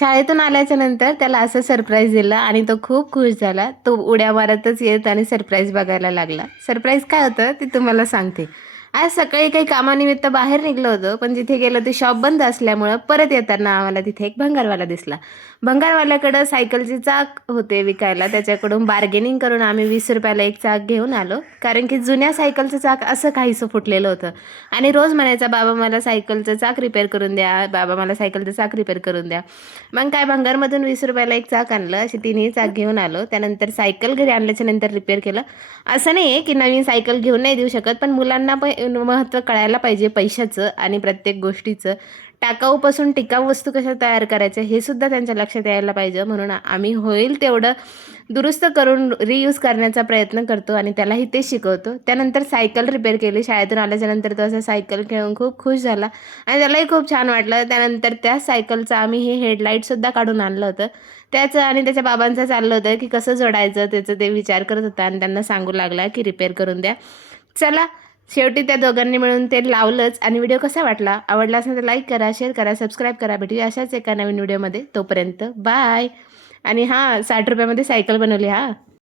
शाळेतून आल्याच्या नंतर त्याला असं सरप्राईज दिलं आणि तो खूप खुश झाला. तो उड्या मारतच येत आणि सरप्राईज बघायला लागला. सरप्राईज काय होतं ते तुम्हाला सांगते. आज सकाळी काही कामानिमित्त बाहेर निघलो होतो, पण जिथे गेलो ते शॉप बंद असल्यामुळं परत येताना आम्हाला तिथे एक भंगारवाला दिसला. भंगारवाल्याकडं सायकलचे चाक होते विकायला. त्याच्याकडून बार्गेनिंग करून आम्ही ₹20 एक चाक घेऊन आलो. कारण की जुन्या सायकलचं चाक असं काहीसं फुटलेलं होतं आणि रोज म्हणायचा, "बाबा मला सायकलचं चाक रिपेअर करून द्या, बाबा मला सायकलचं चाक रिपेअर करून द्या." मग काय भंगारमधून ₹20 एक चाक आणलं. असे तिन्ही चाक घेऊन आलो. त्यानंतर सायकल घरी आणल्याच्या नंतर रिपेअर केलं. असं नाही आहे की नवीन सायकल घेऊन नाही देऊ शकत, पण मुलांना पण महत्त्व कळायला पाहिजे पैशाचं आणि प्रत्येक गोष्टीचं. टाकाऊपासून टिकाऊ वस्तू कशा तयार करायच्या हे सुद्धा त्यांच्या लक्षात यायला पाहिजे. म्हणून आम्ही होईल तेवढं दुरुस्त करून रियूज करण्याचा प्रयत्न करतो आणि त्यालाही तेच शिकवतो. त्यानंतर सायकल रिपेअर केली. शाळेतून आल्याच्यानंतर तो असा सायकल खेळून खूप खुश झाला आणि त्यालाही खूप छान वाटलं. त्यानंतर त्या सायकलचं आम्ही हे हेडलाईटसुद्धा काढून आणलं होतं. त्याचं आणि त्याच्या बाबांचं चाललं होतं की कसं जोडायचं त्याचं ते विचार करत होता आणि त्यांना सांगू लागला की रिपेअर करून द्या. चला, शेवटी त्या दोघांनी मिळून ते लावलंच. आणि व्हिडिओ कसा वाटला? आवडला असेल तर लाईक करा, शेअर करा, सबस्क्राईब करा. भेटूया अशाच एका नवीन व्हिडिओमध्ये. तोपर्यंत बाय. आणि हां, ₹60 मध्ये सायकल बनवली हां.